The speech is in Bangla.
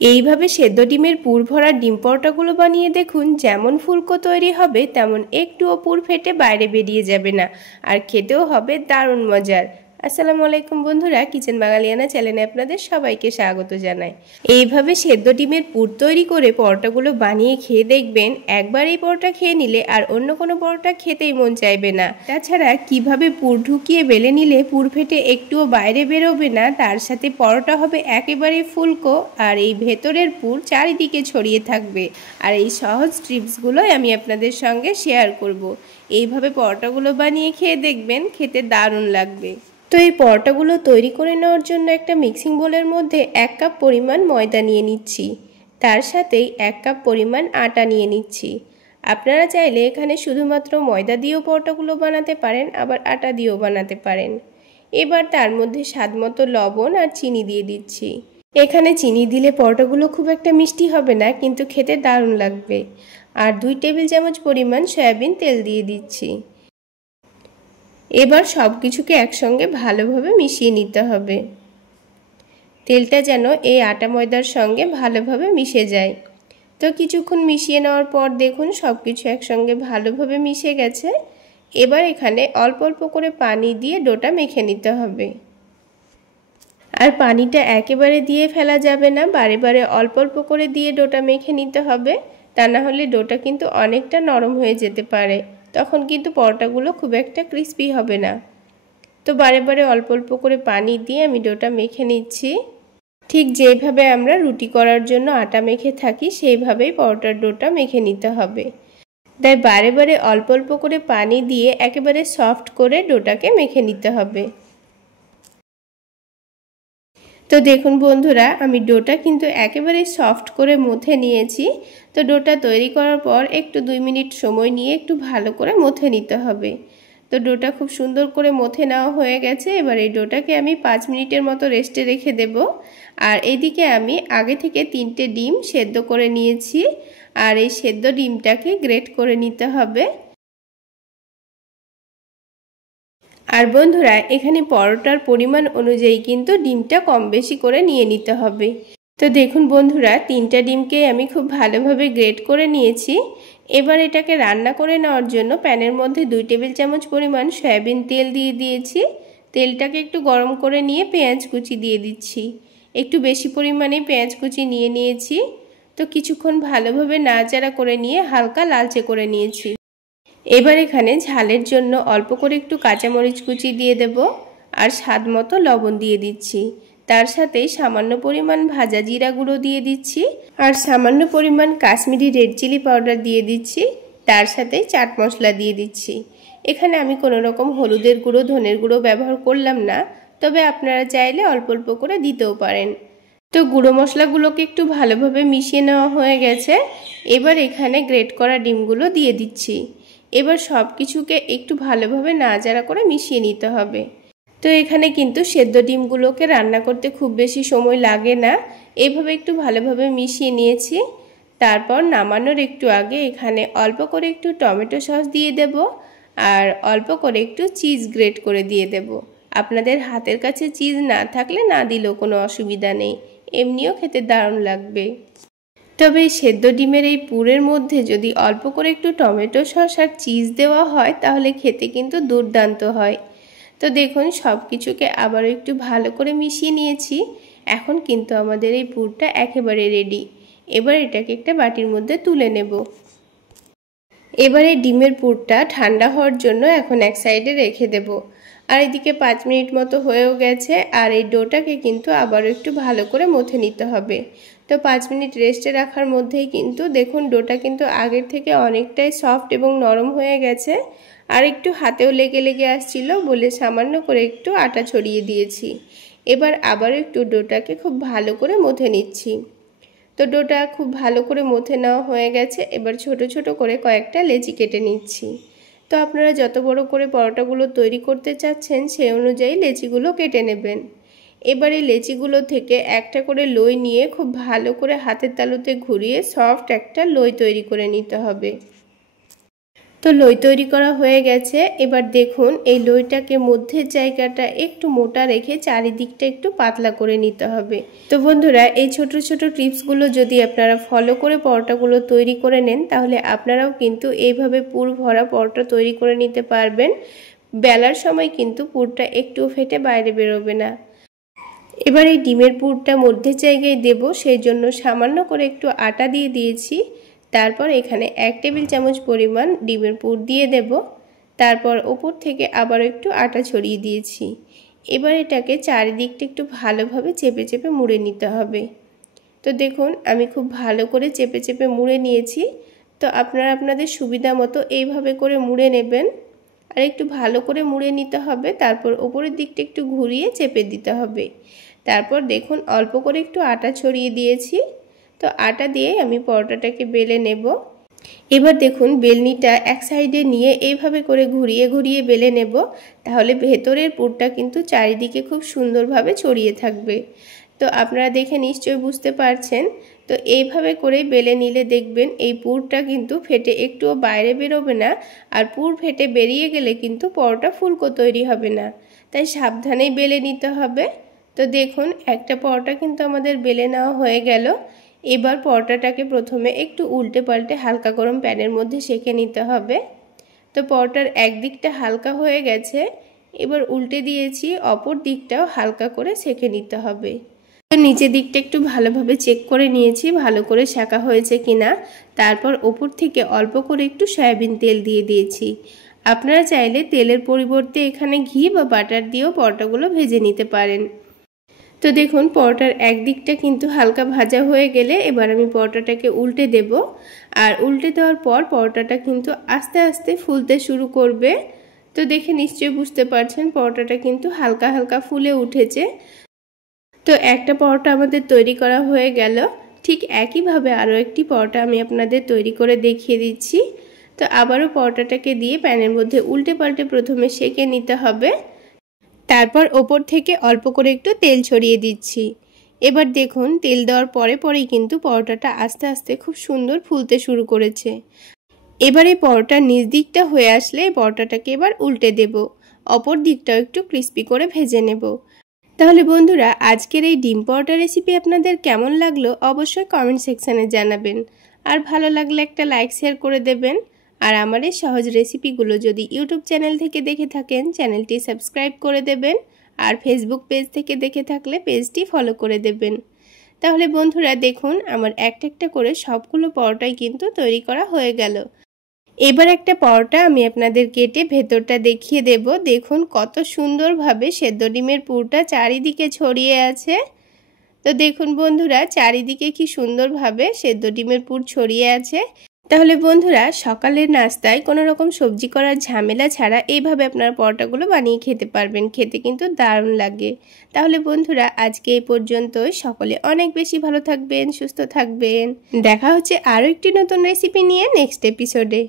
এইভাবে সেদ্ধ ডিমের পুর ভরা ডিম পরোটাগুলো বানিয়ে দেখুন, যেমন ফুলকো তৈরি হবে তেমন একটুও পুর ফেটে বাইরে বেরিয়ে যাবে না, আর খেতেও হবে দারুণ মজার। আসসালামু আলাইকুম বন্ধুরা, কিচেন বাঙালিয়ানা চ্যানেলে আপনাদের সবাইকে স্বাগত জানাই। এইভাবে সেদ্ধ ডিমের পুর তৈরি করে পরোটাগুলো বানিয়ে খেয়ে দেখবেন, একবার এই পরোটা খেয়ে নিলে আর অন্য কোনো পরোটা খেতেই মন চাইবে না। তাছাড়া কিভাবে পুর ঢুকিয়ে বেলে নিলে পুর ফেটে একটুও বাইরে বেরোবে না, তার সাথে পরোটা হবে একেবারে ফুলকো, আর এই ভেতরের পুর চারিদিকে ছড়িয়ে থাকবে। আর এই সহজ টিপসগুলোই আমি আপনাদের সঙ্গে শেয়ার করব। এইভাবে পরোটাগুলো বানিয়ে খেয়ে দেখবেন, খেতে দারুণ লাগবে। তো এই পরোটাগুলো তৈরি করে নেওয়ার জন্য একটা মিক্সিং বোলের মধ্যে 1 কাপ পরিমাণ ময়দা নিয়ে নিচ্ছি, তার সাথেই 1 কাপ পরিমাণ আটা নিয়ে নিচ্ছি। আপনারা চাইলে এখানে শুধুমাত্র ময়দা দিয়েও পরোটাগুলো বানাতে পারেন, আবার আটা দিয়েও বানাতে পারেন। এবার তার মধ্যে স্বাদমতো লবণ আর চিনি দিয়ে দিচ্ছি। এখানে চিনি দিলে পরোটাগুলো খুব একটা মিষ্টি হবে না, কিন্তু খেতে দারুণ লাগবে। আর 2 টেবিল চামচ পরিমাণ সয়াবিন তেল দিয়ে দিচ্ছি। এবার সব কিছুকে একসঙ্গে ভালোভাবে মিশিয়ে নিতে হবে। তেলটা যেন এই আটা ময়দার সঙ্গে ভালোভাবে মিশে যায়। তো কিছুক্ষণ মিশিয়ে নেওয়ার পর দেখুন সব কিছু একসঙ্গে ভালোভাবে মিশে গেছে। এবার এখানে অল্প অল্প করে পানি দিয়ে ডোটা মেখে নিতে হবে। আর পানিটা একেবারে দিয়ে ফেলা যাবে না, বারে বারে অল্প অল্প করে দিয়ে ডোটা মেখে নিতে হবে, তা না হলে ডোটা কিন্তু অনেকটা নরম হয়ে যেতে পারে, তখন কিন্তু পরোটাগুলো খুব একটা ক্রিস্পি হবে না। তো বারে বারে অল্প অল্প করে পানি দিয়ে আমি ডোটা মেখে নিচ্ছি। ঠিক যেভাবে আমরা রুটি করার জন্য আটা মেখে থাকি সেইভাবেই পরোটার ডোটা মেখে নিতে হবে। তাই বারে বারে অল্প অল্প করে পানি দিয়ে একেবারে সফট করে ডোটাকে মেখে নিতে হবে। তো দেখুন বন্ধুরা, আমি ডোটা কিন্তু একেবারে সফট করে মথে নিয়েছি। তো ডোটা তৈরি করার পর একটু 2 মিনিট সময় নিয়ে একটু ভালো করে মথে নিতে হবে। তো ডোটা খুব সুন্দর করে মথে নেওয়া হয়ে গেছে। এবার এই ডোটাকে আমি 5 মিনিটের মতো রেস্টে রেখে দেব। আর এদিকে আমি আগে থেকে 3টে ডিম সেদ্ধ করে নিয়েছি, আর এই সেদ্ধ ডিমটাকে গ্রেট করে নিতে হবে। আর বন্ধুরা, এখানে পরোটার পরিমাণ অনুযায়ী কিন্তু ডিমটা কম বেশি করে নিয়ে নিতে হবে। তো দেখুন বন্ধুরা, 3টা ডিমকে আমি খুব ভালোভাবে গ্রেট করে নিয়েছি। এবার এটাকে রান্না করে নেওয়ার জন্য প্যানের মধ্যে 2 টেবিল চামচ পরিমাণ সয়াবিন তেল দিয়ে দিয়েছি। তেলটাকে একটু গরম করে নিয়ে পেঁয়াজ কুচি দিয়ে দিচ্ছি। একটু বেশি পরিমাণে পেঁয়াজ কুচি নিয়ে নিয়েছি। তো কিছুক্ষণ ভালোভাবে নাড়াচাড়া করে নিয়ে হালকা লালচে করে নিয়েছি। এবার এখানে ঝালের জন্য অল্প করে একটু কাঁচামরিচ কুচি দিয়ে দেব, আর স্বাদ মতো লবণ দিয়ে দিচ্ছি। তার সাথে সামান্য পরিমাণ ভাজা জিরা গুঁড়ো দিয়ে দিচ্ছি, আর সামান্য পরিমাণ কাশ্মীরি রেড চিলি পাউডার দিয়ে দিচ্ছি। তার সাথে চাট মশলা দিয়ে দিচ্ছি। এখানে আমি কোনো রকম হলুদের গুঁড়ো ধনের গুঁড়ো ব্যবহার করলাম না, তবে আপনারা চাইলে অল্প অল্প করে দিতেও পারেন। তো গুঁড়ো মশলাগুলোকে একটু ভালোভাবে মিশিয়ে নেওয়া হয়ে গেছে। এবার এখানে গ্রেট করা ডিমগুলো দিয়ে দিচ্ছি। এবার সব কিছুকে একটু ভালোভাবে নাড়াচাড়া করে মিশিয়ে নিতে হবে। তো এখানে কিন্তু সেদ্ধ ডিমগুলোকে রান্না করতে খুব বেশি সময় লাগে না। এইভাবে একটু ভালোভাবে মিশিয়ে নিয়েছি। তারপর নামানোর একটু আগে এখানে অল্প করে একটু টমেটো সস দিয়ে দেব, আর অল্প করে একটু চিজ গ্রেট করে দিয়ে দেব। আপনাদের হাতের কাছে চিজ না থাকলে না দিলেও কোনো অসুবিধা নেই, এমনিও খেতে দারুণ লাগবে। তবে এই সেদ্ধ ডিমের এই পুরের মধ্যে যদি অল্প করে একটু টমেটো সস আর চিজ দেওয়া হয় তাহলে খেতে কিন্তু দুর্দান্ত হয়। তো দেখুন সব কিছুকে আবারও একটু ভালো করে মিশিয়ে নিয়েছি। এখন কিন্তু আমাদের এই পুরটা একেবারে রেডি। এবার এটাকে একটা বাটির মধ্যে তুলে নেব। এবার এই ডিমের পুরটা ঠান্ডা হওয়ার জন্য এখন এক সাইডে রেখে দেব। আর এদিকে 5 মিনিট মতো হয়েও গেছে, আর এই ডোটাকে কিন্তু আবারও একটু ভালো করে মথে নিতে হবে। তো 5 মিনিট রেস্টে রাখার মধ্যেই কিন্তু দেখুন ডোটা কিন্তু আগের থেকে অনেকটাই সফট এবং নরম হয়ে গেছে। আর একটু হাতেও লেগে লেগে আসছিল বলে সামান্য করে একটু আটা ছড়িয়ে দিয়েছি। এবার আবারও একটু ডোটাকে খুব ভালো করে মথে নিচ্ছি। তো ডোটা খুব ভালো করে মথে নেওয়া হয়ে গেছে। এবার ছোট ছোট করে কয়েকটা লেচি কেটে নিচ্ছি। তো আপনারা যত বড় করে পরোটাগুলো তৈরি করতে চাচ্ছেন সেই অনুযায়ী লেচিগুলো কেটে নেবেন। এবার এই লেচিগুলো থেকে একটা করে লই নিয়ে খুব ভালো করে হাতের তালুতে ঘুরিয়ে সফট একটা লই তৈরি করে নিতে হবে। তো লই তৈরি করা হয়ে গেছে। এবার দেখুন এই লইটাকে মধ্যের জায়গাটা একটু মোটা রেখে চারিদিকটা একটু পাতলা করে নিতে হবে। তো বন্ধুরা এই ছোট ছোট টিপসগুলো যদি আপনারা ফলো করে পরোটাগুলো তৈরি করে নেন তাহলে আপনারাও কিন্তু এইভাবে পুর ভরা পরোটা তৈরি করে নিতে পারবেন। বেলার সময় কিন্তু পুরটা একটুও ফেটে বাইরে বেরোবে না। এবার এই ডিমের পুরটা মধ্যের জায়গায় দেব, সেই জন্য সামান্য করে একটু আটা দিয়ে দিয়েছি। তারপর এখানে 1 টেবিল চামচ পরিমাণ ডিমের পুর দিয়ে দেব। তারপর ওপর থেকে আবারও একটু আটা ছড়িয়ে দিয়েছি। এবার এটাকে চারিদিকটা একটু ভালোভাবে চেপে চেপে মুড়ে নিতে হবে। তো দেখুন আমি খুব ভালো করে চেপে চেপে মুড়ে নিয়েছি। তো আপনারা আপনাদের সুবিধা মতো এইভাবে করে মুড়ে নেবেন। আর একটু ভালো করে মুড়ে নিতে হবে। তারপর ওপরের দিকটা একটু ঘুরিয়ে চেপে দিতে হবে। তারপর দেখুন অল্প করে একটু আটা ছড়িয়ে দিয়েছি। তো আটা দিয়ে আমি পরোটাটাকে বেলে নেব। এবার দেখুন বেলনিটা এক সাইডে নিয়ে এইভাবে করে ঘুরিয়ে ঘুরিয়ে বেলে নেব, তাহলে ভেতরের পুরটা কিন্তু চারিদিকে খুব সুন্দরভাবে ছড়িয়ে থাকবে। তো আপনারা দেখে নিশ্চয়ই বুঝতে পারছেন। তো এইভাবে করে বেলে নিলে দেখবেন এই পুরটা কিন্তু ফেটে একটুও বাইরে বেরোবে না। আর পুর ফেটে বেরিয়ে গেলে কিন্তু পরোটা ফুলকো তৈরি হবে না। তাই সাবধানেই বেলে নিতে হবে। তো দেখুন একটা পরোটা কিন্তু আমাদের বেলে নেওয়া হয়ে গেল। এবার পরোটাটাকে প্রথমে একটু উল্টে পাল্টে হালকা গরম প্যানের মধ্যে সেঁকে নিতে হবে। তো পরোটার একদিকটা হালকা হয়ে গেছে, এবার উল্টে দিয়েছি, অপর দিকটাও হালকা করে সেঁকে নিতে হবে। তো নিচের দিকটা একটু ভালোভাবে চেক করে নিয়েছি ভালো করে সেঁকা হয়েছে কিনা। তারপর ওপর থেকে অল্প করে একটু সয়াবিন তেল দিয়ে দিয়েছি। আপনারা চাইলে তেলের পরিবর্তে এখানে ঘি বা বাটার দিয়েও পরোটাগুলো ভেজে নিতে পারেন। তো দেখুন পরোটার একদিকটা কিন্তু হালকা ভাজা হয়ে গেলে এবার আমি পরোটাটাকে উল্টে দেব। আর উল্টে দেওয়ার পর পরোটাটা কিন্তু আস্তে আস্তে ফুলতে শুরু করবে। তো দেখে নিশ্চয়ই বুঝতে পারছেন পরোটাটা কিন্তু হালকা হালকা ফুলে উঠেছে। তো একটা পরোটা আমাদের তৈরি করা হয়ে গেল। ঠিক একইভাবে আরও একটি পরোটা আমি আপনাদের তৈরি করে দেখিয়ে দিচ্ছি। তো আবারও পরোটাটাকে দিয়ে প্যানের মধ্যে উল্টে পাল্টে প্রথমে সেঁকে নিতে হবে। তারপর ওপর থেকে অল্প করে একটু তেল ছড়িয়ে দিচ্ছি। এবার দেখুন তেল দেওয়ার পরে পরেই কিন্তু পরোটাটা আস্তে আস্তে খুব সুন্দর ফুলতে শুরু করেছে। এবারে পরোটার নিচ দিকটা হয়ে আসলে পরোটাটাকে এবার উল্টে দেব। অপর দিকটাও একটু ক্রিস্পি করে ভেজে নেব। তাহলে বন্ধুরা আজকের এই ডিম পরোটা রেসিপি আপনাদের কেমন লাগলো অবশ্যই কমেন্ট সেকশানে জানাবেন। আর ভালো লাগলে একটা লাইক শেয়ার করে দেবেন। আর আমার এই সহজ রেসিপিগুলো যদি ইউটিউব চ্যানেল থেকে দেখে থাকেন চ্যানেলটি সাবস্ক্রাইব করে দেবেন। আর ফেসবুক পেজ থেকে দেখে থাকলে পেজটি ফলো করে দেবেন। তাহলে বন্ধুরা দেখুন আমার একটা একটা করে সবগুলো পরোটাই কিন্তু তৈরি করা হয়ে গেল। এবার একটা পরোটা আমি আপনাদের কেটে ভেতরটা দেখিয়ে দেব। দেখুন কত সুন্দরভাবে সেদ্ধ ডিমের পুরটা চারিদিকে ছড়িয়ে আছে। তো দেখুন বন্ধুরা চারিদিকে কি সুন্দরভাবে সেদ্ধ ডিমের পুর ছড়িয়ে আছে। তাহলে বন্ধুরা সকালের নাস্তায় কোনো রকম সবজি করার ঝামেলা ছাড়া এইভাবে আপনারা পরোটাগুলো বানিয়ে খেতে পারবেন। খেতে কিন্তু দারুণ লাগে। তাহলে বন্ধুরা আজকে এই পর্যন্তই। সকলে অনেক বেশি ভালো থাকবেন, সুস্থ থাকবেন। দেখা হচ্ছে আরও একটি নতুন রেসিপি নিয়ে নেক্সট এপিসোডে।